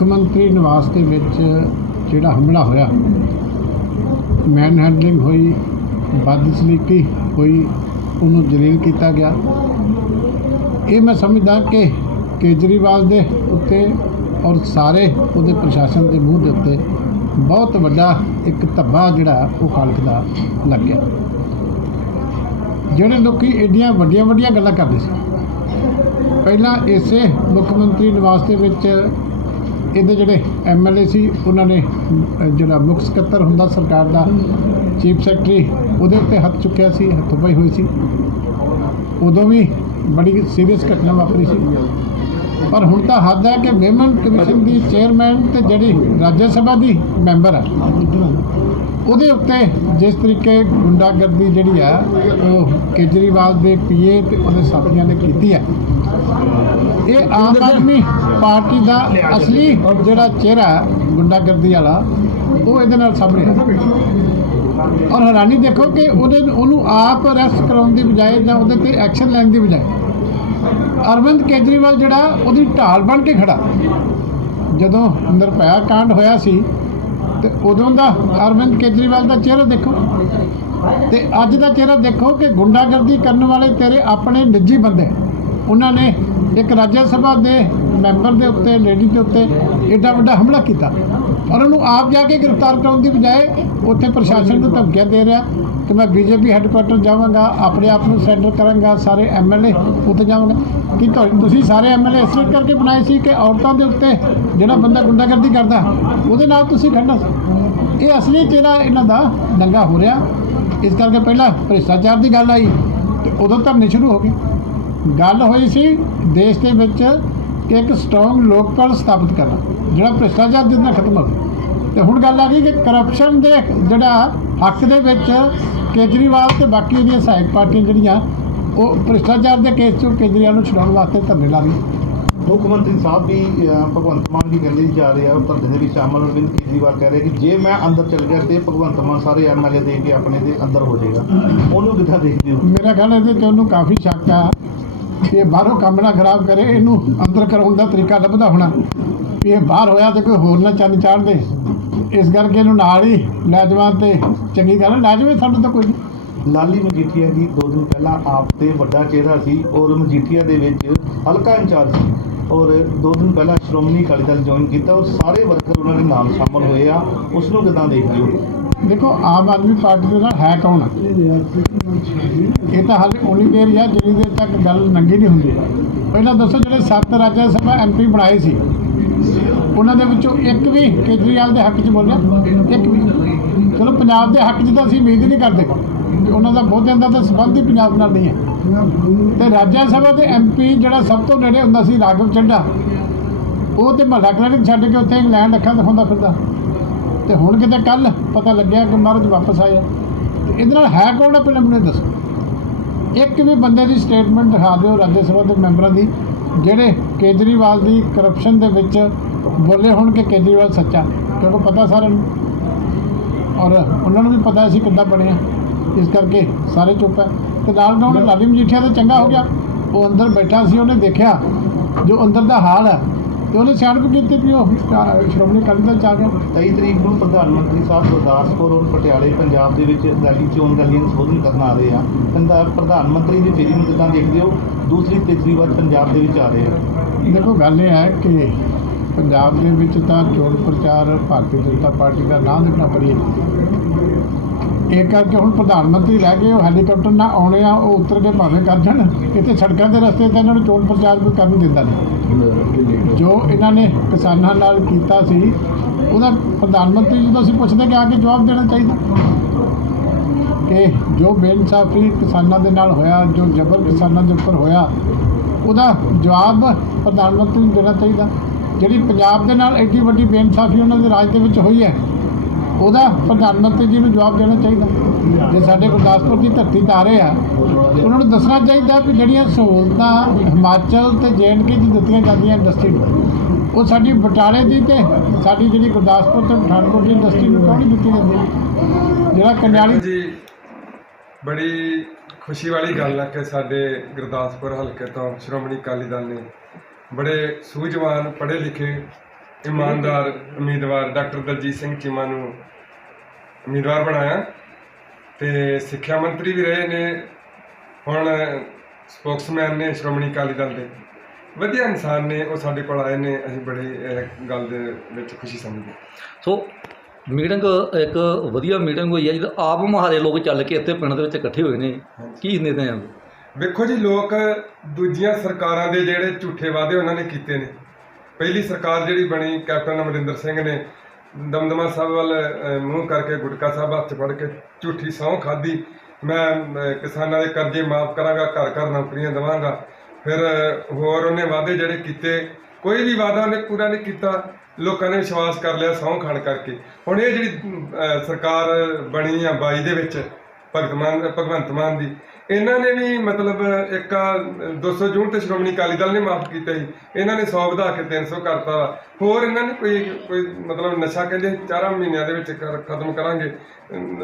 ਮੁੱਖ ਮੰਤਰੀ ਨਿਵਾਸ ਦੇ ਵਿੱਚ ਜਿਹੜਾ ਹਮਲਾ ਹੋਇਆ ਮੈਨ ਹੈਂਡਲਿੰਗ ਹੋਈ, ਬਦਸਲੀਕੀ ਹੋਈ, ਉਹਨੂੰ ਜਲੀਲ ਕੀਤਾ ਗਿਆ। ਇਹ ਮੈਂ ਸਮਝਦਾ ਕਿ ਕੇਜਰੀਵਾਲ ਦੇ ਉੱਤੇ ਔਰ ਸਾਰੇ ਉਹਦੇ ਪ੍ਰਸ਼ਾਸਨ ਦੇ ਮੂੰਹ ਦੇ ਉੱਤੇ ਬਹੁਤ ਵੱਡਾ ਇੱਕ ਧੱਬਾ ਜਿਹੜਾ ਉਹ ਖਾਲਕ ਦਾ ਲੱਗ ਗਿਆ। ਜਿਹੜੇ ਲੋਕੀ ਏਡੀਆਂ ਵੱਡੀਆਂ ਵੱਡੀਆਂ ਗੱਲਾਂ ਕਰਦੇ ਸੀ, ਪਹਿਲਾਂ ਇਸੇ ਮੁੱਖ ਮੰਤਰੀ ਨਿਵਾਸ ਦੇ ਵਿੱਚ ਇਹਦੇ ਜਿਹੜੇ ਐਮਐਲਏ ਸੀ ਉਹਨਾਂ ਨੇ ਜਿਹੜਾ ਮੁੱਖ ਸਕੱਤਰ ਹੁੰਦਾ ਸਰਕਾਰ ਦਾ ਚੀਫ ਸੈਕਟਰੀ ਉਹਦੇ ਉੱਤੇ ਹੱਥ ਚੁੱਕਿਆ ਸੀ ਹੱਥੋਂ-ਪਾਈ ਹੋਈ ਸੀ। ਉਦੋਂ ਵੀ ਬੜੀ ਸੀਰੀਅਸ ਘਟਨਾ ਵਾਪਰੀ ਸੀ। ਪਰ ਹੁਣ ਤਾਂ ਹੱਦ ਹੈ ਕਿ ਵਿਮਨ ਕਮਿਸ਼ਨ ਦੀ ਚੇਅਰਮੈਨ ਤੇ ਜਿਹੜੀ ਰਾਜ ਸਭਾ ਦੀ ਮੈਂਬਰ ਹੈ ਉਹਦੇ ਉੱਤੇ ਜਿਸ ਤਰੀਕੇ ਗੁੰਡਾਗਰਦੀ ਜਿਹੜੀ ਆ ਉਹ ਕੇਜਰੀਵਾਲ ਦੇ ਪੀਏ ਤੇ ਉਹਦੇ ਸਾਥੀਆਂ ਨੇ ਕੀਤੀ ਹੈ। ਇਹ ਆਮ ਆਦਮੀ ਪਾਰਟੀ ਦਾ ਅਸਲੀ ਜਿਹੜਾ ਚਿਹਰਾ ਗੁੰਡਾਗਰਦੀ ਵਾਲਾ ਉਹ ਇਹਦੇ ਨਾਲ ਸਾਹਮਣੇ ਆ ਔਰ ਹੈਰਾਨੀ ਦੇਖੋ ਕਿ ਉਹਦੇ ਉਹਨੂੰ ਆਪ ਅਰੈਸਟ ਕਰਾਉਣ ਦੀ ਬਜਾਏ ਜਾਂ ਉਹਦੇ ਤੇ ਐਕਸ਼ਨ ਲੈਣ ਦੀ ਬਜਾਏ ਅਰਵਿੰਦ ਕੇਜਰੀਵਾਲ ਜਿਹੜਾ ਉਹਦੀ ਢਾਲ ਬਣ ਕੇ ਖੜਾ। ਜਦੋਂ ਨਿਰਭਇਆ ਕਾਂਡ ਹੋਇਆ ਸੀ ਤੇ ਉਦੋਂ ਦਾ ਅਰਵਿੰਦ ਕੇਜਰੀਵਾਲ ਦਾ ਚਿਹਰਾ ਦੇਖੋ। ਤੇ ਅੱਜ ਦਾ ਚਿਹਰਾ ਦੇਖੋ ਕਿ ਗੁੰਡਾਗਰਦੀ ਕਰਨ ਵਾਲੇ ਤੇਰੇ ਆਪਣੇ ਨਿੱਜੀ ਬੰਦੇ। ਉਹਨਾਂ ਨੇ ਇੱਕ ਰਾਜ ਸਭਾ ਦੇ ਮੈਂਬਰ ਦੇ ਉੱਤੇ ਲੇਡੀ ਦੇ ਉੱਤੇ ਐਡਾ ਵੱਡਾ ਹਮਲਾ ਕੀਤਾ। ਔਰ ਉਹਨੂੰ ਆਪ ਜਾ ਕੇ ਗ੍ਰਿਫਤਾਰ ਕਰਾਉਣ ਦੀ ਬਜਾਏ ਉੱਥੇ ਪ੍ਰਸ਼ਾਸਨ ਨੂੰ ਧਮਕੀਆਂ ਦੇ ਰਿਹਾ ਕਿ ਮੈਂ ਬੀਜੇਪੀ ਹੈੱਡਕੁਆਟਰ ਜਾਵਾਂਗਾ, ਆਪਣੇ ਆਪ ਨੂੰ ਸੈਂਟਰ ਕਰਾਂਗਾ, ਸਾਰੇ ਐਮਐਲਏ ਉੱਥੇ ਜਾਵਾਂਗਾ। ਕਿ ਤੁਸੀਂ ਸਾਰੇ ਐਮਐਲਏ ਇਸ ਕਰਕੇ ਬਣਾਏ ਸੀ ਕਿ ਔਰਤਾਂ ਦੇ ਉੱਤੇ ਜਿਹੜਾ ਬੰਦਾ ਗੁੰਡਾਗਰਦੀ ਕਰਦਾ, ਉਹਦੇ ਨਾਲ ਤੁਸੀਂ ਖੜਨਾ ਸੀ? ਇਹ ਅਸਲੀ ਚਿਹਰਾ ਇਹਨਾਂ ਦਾ ਨੰਗਾ ਹੋ ਰਿਹਾ। ਇਸ ਕਰਕੇ ਪਹਿਲਾਂ ਭ੍ਰਿਸ਼ਟਾਚਾਰ ਦੀ ਗੱਲ ਆਈ ਤੇ ਉਦੋਂ ਧਰਨੇ ਸ਼ੁਰੂ ਹੋ ਗਏ। ਗੱਲ ਹੋਈ ਸੀ ਦੇਸ਼ ਦੇ ਵਿੱਚ ਕਿ ਇੱਕ ਸਟਰੋਂਗ ਲੋਕਪਾਲ ਸਥਾਪਿਤ ਕਰਨਾ ਜਿਹੜਾ ਭ੍ਰਿਸ਼ਟਾਚਾਰ ਜਿਹਦੇ ਨਾਲ ਖਤਮ ਹੋਵੇ ਤੇ ਹੁਣ ਗੱਲ ਆ ਗਈ ਕਿ ਕਰਪਸ਼ਨ ਦੇ ਜਿਹੜਾ ਹੱਕ ਦੇ ਵਿੱਚ ਕੇਜਰੀਵਾਲ ਤੇ ਬਾਕੀ ਉਹਦੀਆਂ ਸਹਾਇਕ ਪਾਰਟੀਆਂ ਜਿਹੜੀਆਂ ਉਹ ਭ੍ਰਿਸ਼ਟਾਚਾਰ ਦੇ ਕੇਸ 'ਚੋਂ ਕੇਜਰੀਵਾਲ ਨੂੰ ਛਡਾਉਣ ਵਾਸਤੇ ਧਰਨੇ ਲਾ ਰਹੀ। ਮੁੱਖ ਮੰਤਰੀ ਸਾਹਿਬ ਵੀ ਭਗਵੰਤ ਮਾਨ ਵੀ ਕਹਿੰਦੇ ਜੀ ਜਾ ਰਹੇ ਆ ਧਰਨੇ ਦੇ ਵਿੱਚ ਸ਼ਾਮਲ ਅਰਵਿੰਦ ਕੇਜਰੀਵਾਲ ਕਹਿ ਰਹੇ ਕਿ ਜੇ ਮੈਂ ਅੰਦਰ ਚਲ ਗਿਆ ਤੇ ਭਗਵੰਤ ਮਾਨ ਸਾਰੇ ਐਮਐਲਏ ਦੇ ਕੇ ਆਪਣੇ ਦੇ ਅੰਦਰ ਹੋ ਜਾਏਗਾ। ਉਹਨੂੰ ਕਿੱਦਾਂ ਦੇਖਦੇ ਹੋ? ਮੇਰਾ ਖਿਆਲ ਇਹਦੇ ਤੇ ਉਹਨੂੰ ਕਾਫੀ ਸ਼ੱਕ ਆ। ਕਿ ਇਹ ਬਾਹਰੋਂ ਕੰਮ ਨਾ ਖਰਾਬ ਕਰੇ ਇਹਨੂੰ ਅੰਦਰ ਕਰਾਉਣ ਦਾ ਤਰੀਕਾ ਲੱਭਦਾ ਹੋਣਾ। ਇਹ ਬਾਹਰ ਹੋਇਆ ਤੇ ਕੋਈ ਹੋਰ ਨਾ ਚੰਨ ਚਾੜਦੇ ਇਸ ਕਰਕੇ ਇਹਨੂੰ ਨਾਲ ਹੀ ਲੈ ਤੇ ਚੰਗੀ ਗੱਲ ਹੈ, ਲੈ ਜਾਵੇ ਸਾਨੂੰ ਤਾਂ ਕੋਈ ਨਹੀਂ। ਲਾਲੀ ਮਜੀਠੀਆ ਜੀ ਦੋ ਦਿਨ ਪਹਿਲਾਂ ਆਪ ਤੇ ਵੱਡਾ ਚਿਹਰਾ ਸੀ ਔਰ ਮਜੀਠੀਆ ਦੇ ਵਿੱਚ ਹਲਕਾ ਇੰਚਾਰਜ ਸੀ। ਔਰ ਦੋ ਦਿਨ ਪਹਿਲਾਂ ਸ਼੍ਰੋਮਣੀ ਅਕਾਲੀ ਦਲ ਜੁਆਇਨ ਕੀਤਾ ਔਰ ਸਾਰੇ ਵਰਕਰ ਉਹਨਾਂ ਦੇ ਨਾਲ ਸ਼ਾਮਲ ਹੋਏ ਆ। ਉਸ ਨੂੰ ਦੇਖ ਰਹੇ ਹੋ ਦੇਖੋ, ਆਮ ਆਦਮੀ ਪਾਰਟੀ ਦੇ ਨਾਲ ਹੈ ਕੌਣ? ਇਹ ਤਾਂ ਹਾਲੇ ਉਨੀ ਦੇਰ ਹੀ ਆ, ਜਿੰਨੀ ਦੇਰ ਤੱਕ ਗੱਲ ਨੰਗੀ ਨਹੀਂ ਹੁੰਦੀ। ਪਹਿਲਾਂ ਦੱਸੋ, ਜਿਹੜੇ ਸੱਤ ਰਾਜ ਸਭਾ ਐਮਪੀ ਬਣਾਏ ਸੀ, ਉਹਨਾਂ ਦੇ ਵਿੱਚੋਂ ਇੱਕ ਵੀ ਕੇਜਰੀਵਾਲ ਦੇ ਹੱਕ 'ਚ ਬੋਲਿਆ? ਇੱਕ ਵੀ। ਚਲੋ, ਪੰਜਾਬ ਦੇ ਹੱਕ 'ਚ ਤਾਂ ਅਸੀਂ ਉਮੀਦ ਹੀ ਨਹੀਂ ਕਰਦੇ। ਕਿ ਉਹਨਾਂ ਦਾ ਬਹੁਤਿਆਂ ਦਾ ਤਾਂ ਸੰਬੰਧ ਹੀ ਪੰਜਾਬ ਨਾਲ ਨਹੀਂ ਹੈ। ਤੇ ਰਾਜ ਸਭਾ ਦੇ ਐਮਪੀ ਜਿਹੜਾ ਸਭ ਤੋਂ ਨੇੜੇ ਹੁੰਦਾ ਸੀ ਰਾਘਵ ਚੱਡਾ ਉਹ ਤੇ ਮਹੱਲਾ ਕਲੀਨਿਕ ਛੱਡ ਕੇ ਉੱਥੇ ਇੰਗਲੈਂਡ ਅੱਖਾਂ ਦਿਖਾਉਂਦਾ ਫਿਰਦਾ। ਤੇ ਹੁਣ ਕਿਤੇ ਕੱਲ ਪਤਾ ਲੱਗਿਆ ਕਿ ਮਹਾਰਾਜ ਵਾਪਸ ਆਇਆ ਤੇ ਇਹਦੇ ਨਾਲ ਹੈ ਕੌਣ ਹੈ ਪਹਿਲਾਂ ਮੈਨੂੰ ਇਹ ਦੱਸੋ? ਇੱਕ ਵੀ ਬੰਦੇ ਦੀ ਸਟੇਟਮੈਂਟ ਦਿਖਾ ਦਿਓ ਰਾਜ ਸਭਾ ਦੇ ਮੈਂਬਰਾਂ ਦੀ, ਜਿਹੜੇ ਕੇਜਰੀਵਾਲ ਦੀ ਕਰਪਸ਼ਨ ਦੇ ਵਿੱਚ ਬੋਲੇ ਹੋਣ ਕਿ ਕੇਜਰੀਵਾਲ ਸੱਚਾ, ਕਿਉਂਕਿ ਪਤਾ ਸਾਰਿਆਂ ਨੂੰ। ਔਰ ਉਹਨਾਂ ਨੂੰ ਵੀ ਪਤਾ ਸੀ ਕਿੱਦਾਂ ਬਣਿਆ। ਇਸ ਕਰਕੇ ਸਾਰੇ ਚੁੱਪ ਹੈ ਤੇ ਨਾਲ ਨਾਲ ਲਾਲੀ ਮਜੀਠੀਆ ਤਾਂ ਚੰਗਾ ਹੋ ਗਿਆ। ਉਹ ਅੰਦਰ ਬੈਠਾ ਸੀ, ਉਹਨੇ ਦੇਖਿਆ ਜੋ ਅੰਦਰ ਦਾ ਹਾਲ ਹੈ ਤੇ ਉਹਨੇ ਸਿਆਣਪ ਕੀਤੀ ਵੀ ਉਹ ਸ਼੍ਰੋਮਣੀ ਅਕਾਲੀ ਦਲ ਚ ਆ ਗਿਆ 23 ਤਰੀਕ ਨੂੰ ਪ੍ਰਧਾਨ ਮੰਤਰੀ ਸਾਹਿਬ ਗੁਰਦਾਸਪੁਰ ਔਰ ਪਟਿਆਲੇ ਪੰਜਾਬ ਦੇ ਵਿੱਚ ਰੈਲੀ ਚੋਣ ਰੈਲੀਆਂ ਸੰਬੋਧਨ ਕਰਨ ਆ ਰਹੇ ਆ। ਪੰਜਾਬ ਪ੍ਰਧਾਨ ਮੰਤਰੀ ਦੀ ਫੇਰੀ ਨੂੰ ਕਿੱਦਾਂ ਦੇਖਦੇ ਹੋ ਦੂਸਰੀ ਤੀਸਰੀ ਵਾਰ ਪੰਜਾਬ ਦੇ ਵਿੱਚ ਆ ਰਹੇ ਆ। ਦੇਖੋ ਗੱਲ ਇਹ ਹੈ ਕਿ ਪੰਜਾਬ ਦੇ ਵਿੱਚ ਤਾਂ ਚੋਣ ਪ੍ਰਚਾਰ ਭਾਰਤੀ ਜਨਤਾ ਪਾਰਟੀ ਦਾ ਨਾਂ ਦੇਖਣਾ ਪੜੀ ਇਹ ਕਰਕੇ ਹੁਣ ਪ੍ਰਧਾਨ ਮੰਤਰੀ ਰਹਿ ਗਏ, ਉਹ ਹੈਲੀਕਾਪਟਰ ਨਾਲ ਆਉਣੇ ਆ, ਉਹ ਉਤਰ ਕੇ ਭਾਵੇਂ ਕਰ ਜਾਣ। ਇੱਥੇ ਸੜਕਾਂ ਦੇ ਰਸਤੇ ਤੇ ਇਹਨਾਂ ਨੂੰ ਚੋਣ ਪ੍ਰਚਾਰ ਵੀ ਕਰਨ ਦਿੰਦਾ। ਨਹੀਂ ਜੋ ਇਹਨਾਂ ਨੇ ਕਿਸਾਨਾਂ ਨਾਲ ਕੀਤਾ ਸੀ, ਉਹਦਾ ਪ੍ਰਧਾਨ ਮੰਤਰੀ ਜਦੋਂ ਅਸੀਂ ਪੁੱਛਦੇ ਕਿ ਆ ਕੇ ਜਵਾਬ ਦੇਣਾ ਚਾਹੀਦਾ। ਕਿ ਜੋ ਬੇਇਨਸਾਫੀ ਕਿਸਾਨਾਂ ਦੇ ਨਾਲ ਹੋਇਆ, ਜੋ ਜ਼ਬਰ ਕਿਸਾਨਾਂ ਦੇ ਉੱਪਰ ਹੋਇਆ, ਉਹਦਾ ਜਵਾਬ ਪ੍ਰਧਾਨ ਮੰਤਰੀ ਨੂੰ ਦੇਣਾ ਚਾਹੀਦਾ। ਜਿਹੜੀ ਪੰਜਾਬ ਦੇ ਨਾਲ ਐਡੀ ਵੱਡੀ ਬੇਇਨਸਾਫੀ ਉਹਨਾਂ ਦੇ ਰਾਜ ਦੇ ਵਿੱਚ ਹੋਈ ਹੈ ਉਹਦਾ ਪ੍ਰਧਾਨ ਮੰਤਰੀ ਜੀ ਨੂੰ ਜਵਾਬ ਦੇਣਾ ਚਾਹੀਦਾ। ਜੇ ਸਾਡੇ ਗੁਰਦਾਸਪੁਰ ਦੀ ਧਰਤੀ ਤੇ ਆ ਰਹੇ ਆ ਉਹਨਾਂ ਨੂੰ ਦੱਸਣਾ ਚਾਹੀਦਾ ਕਿ ਜਿਹੜੀਆਂ ਸਹੂਲਤਾਂ ਹਿਮਾਚਲ ਤੇ ਜੇਐਂਡਕੇ 'ਚ ਦਿੱਤੀਆਂ ਜਾਂਦੀਆਂ ਇੰਡਸਟਰੀ ਨੂੰ, ਉਹ ਸਾਡੀ ਬਟਾਲੇ ਦੀ ਤੇ ਸਾਡੀ ਜਿਹੜੀ ਗੁਰਦਾਸਪੁਰ ਤੇ ਪਠਾਨਕੋਟ ਦੀ ਇੰਡਸਟਰੀ ਨੂੰ ਕਿਉਂ ਨਹੀਂ ਦਿੱਤੀ ਜਾਂਦੀ ਜਿਹੜਾ ਕੰਡਿਆਲੀ ਜੀ ਬੜੀ ਖੁਸ਼ੀ ਵਾਲੀ ਗੱਲ ਹੈ ਕਿ ਸਾਡੇ ਗੁਰਦਾਸਪੁਰ ਹਲਕੇ ਤੋਂ ਸ਼੍ਰੋਮਣੀ ਅਕਾਲੀ ਦਲ ਨੇ ਬੜੇ ਸੂਝਵਾਨ, ਪੜ੍ਹੇ ਲਿਖੇ ਇਮਾਨਦਾਰ ਉਮੀਦਵਾਰ ਡਾਕਟਰ ਦਲਜੀਤ ਸਿੰਘ ਚੀਮਾ ਨੂੰ ਉਮੀਦਵਾਰ ਬਣਾਇਆ। ਤੇ ਸਿੱਖਿਆ ਮੰਤਰੀ ਵੀ ਰਹੇ ਨੇ। ਹੁਣ ਸਪੋਕਸਮੈਨ ਨੇ ਸ਼੍ਰੋਮਣੀ ਅਕਾਲੀ ਦਲ ਦੇ। ਵਧੀਆ ਇਨਸਾਨ ਨੇ ਉਹ ਸਾਡੇ ਕੋਲ ਆਏ ਨੇ। ਅਸੀਂ ਬੜੀ ਗੱਲ ਦੇ ਵਿੱਚ ਖੁਸ਼ੀ ਸਮਝਦੇ। ਸੋ ਮੀਟਿੰਗ ਇੱਕ ਵਧੀਆ ਮੀਟਿੰਗ ਹੋਈ ਹੈ ਜਦੋਂ ਆਪ ਮਹਾਰੇ ਲੋਕ ਚੱਲ ਕੇ ਇੱਥੇ ਪਿੰਡ ਦੇ ਵਿੱਚ ਇਕੱਠੇ ਹੋਏ ਨੇ। ਕੀ ਨੇ ਆ? ਵੇਖੋ ਜੀ ਲੋਕ ਦੂਜੀਆਂ ਸਰਕਾਰਾਂ ਦੇ ਜਿਹੜੇ ਝੂਠੇ ਵਾਅਦੇ ਉਹਨਾਂ ਨੇ ਕੀਤੇ ਨੇ। ਪਹਿਲੀ ਸਰਕਾਰ ਜਿਹੜੀ ਬਣੀ ਕੈਪਟਨ ਅਮਰਿੰਦਰ ਸਿੰਘ ਨੇ, ਦਮਦਮਾ ਸਾਹਿਬ ਵੱਲ ਮੂੰਹ ਕਰਕੇ ਗੁਟਕਾ ਸਾਹਿਬ ਹੱਥ ਫੜ ਕੇ ਝੂਠੀ ਸਹੁੰ ਖਾਦੀ ਮੈਂ ਕਿਸਾਨਾਂ ਦੇ ਕਰਜ਼ੇ ਮਾਫ ਕਰਾਂਗਾ, ਘਰ ਘਰ ਨੌਕਰੀਆਂ ਦੇਵਾਂਗਾ। ਫਿਰ ਹੋਰ ਉਹਨੇ ਵਾਅਦੇ ਜਿਹੜੇ ਕੀਤੇ, ਕੋਈ ਵੀ ਵਾਅਦਾ ਉਹਨੇ ਪੂਰਾ ਨਹੀਂ ਕੀਤਾ। ਲੋਕਾਂ ਨੇ ਵਿਸ਼ਵਾਸ ਕਰ ਲਿਆ ਸਹੁੰ ਖਾਣ ਕਰਕੇ। ਹੁਣ ਇਹ ਜਿਹੜੀ ਸਰਕਾਰ ਬਣੀ ਆ 22 ਦੇ ਵਿੱਚ, ਭਗਤ ਮਾਨ, ਭਗਵੰਤ ਮਾਨ ਦੀ ਇਹਨਾਂ ਨੇ ਵੀ ਮਤਲਬ ਇੱਕ ਆਹ 200 ਜੂਨ ਤੇ ਸ਼੍ਰੋਮਣੀ ਅਕਾਲੀ ਦਲ ਨੇ ਮਾਫ ਕੀਤਾ ਸੀ ਇਹਨਾਂ ਨੇ 100 ਵਧਾ ਕੇ 300 ਕਰਤਾ। ਵਾ। ਹੋਰ ਇਹਨਾਂ ਨੇ ਕੋਈ ਕੋਈ ਮਤਲਬ ਨਸ਼ਾ ਕਹਿੰਦੇ ਚਾਰਾਂ ਮਹੀਨਿਆਂ ਦੇ ਵਿੱਚ ਕਰ- ਖਤਮ ਕਰਾਂਗੇ।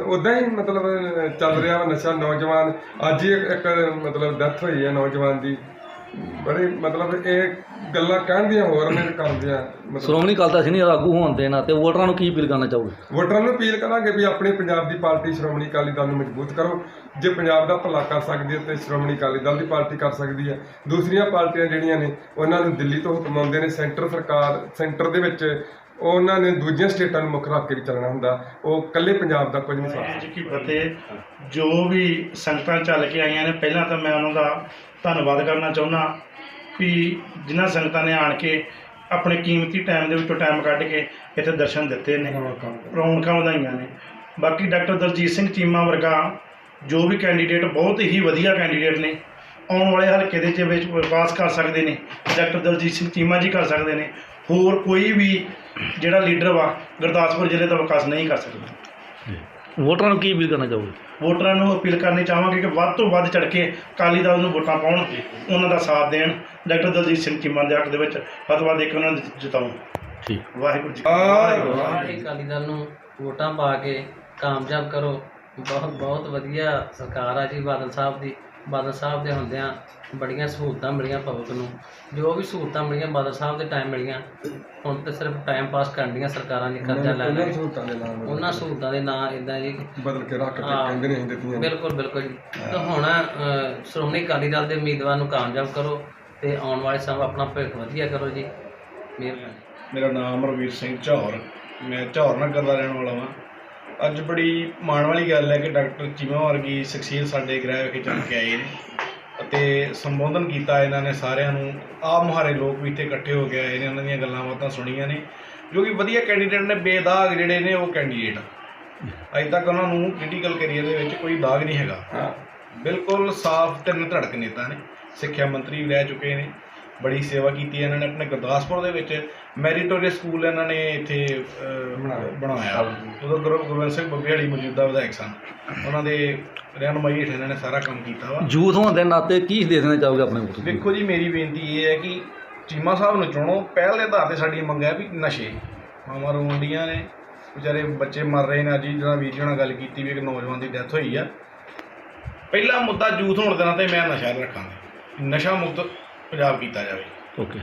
ਉਦਾਂ ਹੀ ਮਤਲਬ ਚੱਲ ਰਿਹਾ ਵਾ ਨਸ਼ਾ। ਨੌਜਵਾਨ, ਅੱਜ ਹੀ ਇੱਕ ਮਤਲਬ ਡੈਥ ਹੋਈ ਹੈ ਨੌਜਵਾਨ ਦੀ। ਬੜੇ ਮਤਲਬ ਇਹ ਗੱਲਾਂ ਕਹਿਣ ਦੀਆਂ ਹੋਰ ਨੇ ਕਰਦੇ ਆ ਮਤਲਬ ਸ਼੍ਰੋਮਣੀ ਅਕਾਲੀ ਦਲ ਸੀਨੀਅਰ ਆਗੂ ਹੋਣ ਦੇ ਨਾਤੇ ਵੋਟਰਾਂ ਨੂੰ ਕੀ ਅਪੀਲ ਕਰਨਾ ਚਾਹੋਗੇ? ਵੋਟਰਾਂ ਨੂੰ ਅਪੀਲ ਕਰਾਂਗੇ ਵੀ ਆਪਣੀ ਪੰਜਾਬ ਦੀ ਪਾਰਟੀ ਸ਼੍ਰੋਮਣੀ ਅਕਾਲੀ ਦਲ ਨੂੰ ਮਜ਼ਬੂਤ ਕਰੋ। ਜੇ ਪੰਜਾਬ ਦਾ ਭਲਾ ਕਰ ਸਕਦੀ ਹੈ ਤੇ ਸ਼੍ਰੋਮਣੀ ਅਕਾਲੀ ਦਲ ਦੀ ਪਾਰਟੀ ਕਰ ਸਕਦੀ ਹੈ। ਦੂਸਰੀਆਂ ਪਾਰਟੀਆਂ ਜਿਹੜੀਆਂ ਨੇ ਉਹਨਾਂ ਨੂੰ ਦਿੱਲੀ ਤੋਂ ਹੁਕਮ ਆਉਂਦੇ ਨੇ ਸੈਂਟਰ ਸਰਕਾਰ ਸੈਂਟਰ ਦੇ ਵਿੱਚ ਉਹਨਾਂ ਨੇ ਦੂਜੀਆਂ ਸਟੇਟਾਂ ਨੂੰ ਮੁੱਖ ਰੱਖ ਕੇ ਵੀ ਚੱਲਣਾ ਹੁੰਦਾ। ਉਹ ਇਕੱਲੇ ਪੰਜਾਬ ਦਾ ਕੁਝ ਨਹੀਂ ਸੋਚ ਜੀ ਕੀ ਫਤਿਹ ਜੋ ਵੀ ਸੰਗਤਾਂ ਚੱਲ ਕੇ ਆਈਆਂ ਨੇ ਪਹਿਲਾਂ ਤਾਂ ਮੈਂ ਉਹਨਾਂ ਦਾ ਧੰਨਵਾਦ ਕਰਨਾ ਚਾਹੁੰਦਾ ਵੀ ਜਿਨ੍ਹਾਂ ਸੰਗਤਾਂ ਨੇ ਆਣ ਕੇ ਆਪਣੇ ਕੀਮਤੀ ਟਾਈਮ ਦੇ ਵਿੱਚੋਂ ਟਾਈਮ ਕੱਢ ਕੇ ਇੱਥੇ ਦਰਸ਼ਨ ਦਿੱਤੇ ਨੇ, ਰੌਣਕਾਂ ਵਧਾਈਆਂ ਨੇ। ਬਾਕੀ ਡਾਕਟਰ ਦਲਜੀਤ ਸਿੰਘ ਚੀਮਾ ਵਰਗਾ ਜੋ ਵੀ ਕੈਂਡੀਡੇਟ ਬਹੁਤ ਹੀ ਵਧੀਆ ਕੈਂਡੀਡੇਟ ਨੇ, ਆਉਣ ਵਾਲੇ ਹਲਕੇ ਦੇ ਵਿੱਚ ਵਿਕਾਸ ਕਰ ਸਕਦੇ ਨੇ ਡਾਕਟਰ ਦਲਜੀਤ ਸਿੰਘ ਚੀਮਾ ਜੀ ਕਰ ਸਕਦੇ ਨੇ, ਹੋਰ ਕੋਈ ਵੀ ਜਿਹੜਾ ਲੀਡਰ ਵਾ ਗੁਰਦਾਸਪੁਰ ਜ਼ਿਲ੍ਹੇ ਦਾ ਵਿਕਾਸ ਨਹੀਂ ਕਰ ਸਕਦਾ। ਵੋਟਰਾਂ ਨੂੰ ਕੀ ਅਪੀਲ ਕਰਨਾ ਚਾਹੋਗੇ? ਵੋਟਰਾਂ ਨੂੰ ਅਪੀਲ ਕਰਨੀ ਚਾਹਾਂਗੇ ਕਿ ਵੱਧ ਤੋਂ ਵੱਧ ਚੜ ਕੇ ਅਕਾਲੀ ਦਲ ਨੂੰ ਵੋਟਾਂ ਪਾਉਣ ਉਹਨਾਂ ਦਾ ਸਾਥ ਦੇਣ। ਡਾਕਟਰ ਦਲਜੀਤ ਸਿੰਘ ਚੀਮਾ ਦੇ ਹੱਕ ਦੇ ਵਿੱਚ ਵੱਧ ਤੋਂ ਵੱਧ ਇੱਕ ਉਹਨਾਂ ਨੂੰ ਜਿਤਾਉਣ। ਠੀਕ। ਵਾਹਿਗੁਰੂ ਜੀ ਸਾਰੇ ਅਕਾਲੀ ਦਲ ਨੂੰ ਵੋਟਾਂ ਪਾ ਕੇ ਕਾਮਯਾਬ ਕਰੋ। ਬਹੁਤ ਬਹੁਤ ਵਧੀਆ ਸਰਕਾਰ ਆ ਜੀ ਬਾਦਲ ਸਾਹਿਬ ਦੀ। ਬਾਦਲ ਸਾਹਿਬ ਦੇ ਹੁੰਦਿਆਂ ਬੜੀਆਂ ਸਹੂਲਤਾਂ ਮਿਲੀਆਂ ਪਬਲਿਕ ਨੂੰ। ਜੋ ਵੀ ਸਹੂਲਤਾਂ ਮਿਲੀਆਂ ਬਾਦਲ ਸਾਹਿਬ ਦੇ ਟਾਈਮ ਮਿਲੀਆਂ। ਹੁਣ ਤੇ ਸਿਰਫ ਟਾਈਮ ਪਾਸ ਕਰਨ ਦੀਆਂ ਸਰਕਾਰਾਂ ਨੇ ਕਰਜ਼ਾ ਲੈ ਉਹਨਾਂ ਲੈ ਸਹੂਲਤਾਂ ਦੇ ਨਾਲ ਉਹਨਾਂ ਸਹੂਲਤਾਂ ਦੇ ਨਾਂ ਇਦਾਂ ਜੀ। ਬਦਲ ਕੇ ਰੱਖ ਕੇ। ਕਹਿੰਦੇ ਨਹੀਂ ਦਿੱਤੀਆਂ ਬਿਲਕੁਲ ਬਿਲਕੁਲ ਜੀ। ਤਾਂ ਹੁਣ ਸ਼੍ਰੋਮਣੀ ਅਕਾਲੀ ਦਲ ਦੇ ਉਮੀਦਵਾਰ ਨੂੰ ਕਾਮਯਾਬ ਕਰੋ ਤੇ ਆਉਣ ਵਾਲੇ ਸਮੇਂ ਆਪਣਾ ਭਵਿੱਖ ਵਧੀਆ ਕਰੋ ਜੀ। ਮਿਹਰਬਾਨੀ। ਮੇਰਾ ਨਾਮ ਰਵੀਰ ਸਿੰਘ ਝੌਰ ਮੈਂ ਝੌਰ ਨਗਰ ਦਾ ਰਹਿਣ ਵਾਲਾ ਹਾਂ ਅੱਜ ਬੜੀ ਮਾਣ ਵਾਲੀ ਗੱਲ ਹੈ ਕਿ ਡਾਕਟਰ ਚੀਮਾ ਵਰਗੀ ਸ਼ਖਸੀਅਤ ਸਾਡੇ ਗ੍ਰਹਿ ਵਿਖੇ ਚੱਲ ਕੇ ਆਏ ਨੇ। ਅਤੇ ਸੰਬੋਧਨ ਕੀਤਾ ਇਹਨਾਂ ਨੇ ਸਾਰਿਆਂ ਨੂੰ। ਆਪ ਮੁਹਾਰੇ ਲੋਕ ਵੀ ਇੱਥੇ ਇਕੱਠੇ ਹੋ ਕੇ ਆਏ ਨੇ ਉਹਨਾਂ ਦੀਆਂ ਗੱਲਾਂ ਬਾਤਾਂ ਸੁਣੀਆਂ ਨੇ ਜੋ ਕਿ ਵਧੀਆ ਕੈਂਡੀਡੇਟ ਨੇ ਬੇਦਾਗ ਜਿਹੜੇ ਨੇ ਉਹ ਕੈਂਡੀਡੇਟ ਅਜੇ ਤੱਕ ਉਹਨਾਂ ਨੂੰ ਪੋਲੀਟੀਕਲ ਕੈਰੀਅਰ ਦੇ ਵਿੱਚ ਕੋਈ ਦਾਗ ਨਹੀਂ ਹੈਗਾ। ਬਿਲਕੁਲ ਸਾਫ਼ ਤੇ ਨਿਧੜਕ ਨੇਤਾ ਨੇ ਸਿੱਖਿਆ ਮੰਤਰੀ ਵੀ ਰਹਿ ਚੁੱਕੇ ਨੇ। ਬੜੀ ਸੇਵਾ ਕੀਤੀ ਇਹਨਾਂ ਨੇ ਆਪਣੇ ਗੁਰਦਾਸਪੁਰ ਦੇ ਵਿੱਚ ਮੈਰੀਟੋਰੀਅਸ ਸਕੂਲ ਇਹਨਾਂ ਨੇ ਇੱਥੇ ਬਣਾਇਆ। ਉਦੋਂ ਗੁਰੂ ਗੋਬਿੰਦ ਸਿੰਘ ਬੱਬੇ ਵਾਲੀ ਮੌਜੂਦਾ ਵਿਧਾਇਕ ਸਨ। ਉਹਨਾਂ ਦੇ ਰਹਿਨਮਾਈ ਹੇਠ ਇਹਨਾਂ ਨੇ ਸਾਰਾ ਕੰਮ ਕੀਤਾ ਵਾ। ਯੂਥ ਹੋਣ ਦੇ ਨਾਤੇ ਕੀ ਦੇ ਦੇਣਾ ਚਾਹੋਗੇ ਆਪਣੇ ਨੂੰ? ਦੇਖੋ ਜੀ ਮੇਰੀ ਬੇਨਤੀ ਇਹ ਹੈ ਕਿ ਚੀਮਾ ਸਾਹਿਬ ਨੂੰ ਚੁਣੋ। ਪਹਿਲ ਦੇ ਆਧਾਰ ਤੇ ਸਾਡੀ ਮੰਗ ਹੈ ਵੀ ਨਸ਼ੇ। ਮਾਵਾਂ ਰੋਂਦੀਆਂ ਨੇ। ਵਿਚਾਰੇ ਬੱਚੇ ਮਰ ਰਹੇ ਨੇ। ਅੱਜ ਜਿਹੜਾ ਵੀਰ ਜੀ ਨਾਲ ਗੱਲ ਕੀਤੀ ਵੀ ਇੱਕ ਨੌਜਵਾਨ ਦੀ ਡੈਥ ਹੋਈ ਆ। ਪਹਿਲਾ ਮੁੱਦਾ ਯੂਥ ਹੋਣ ਦੇ ਨਾਤੇ ਮੈਂ ਨਸ਼ਾ ਰੱਖਾਂਗਾ। ਨਸ਼ਾ ਮੁਕਤ ਪੰਜਾਬ ਕੀਤਾ ਜਾਵੇ। ਓਕੇ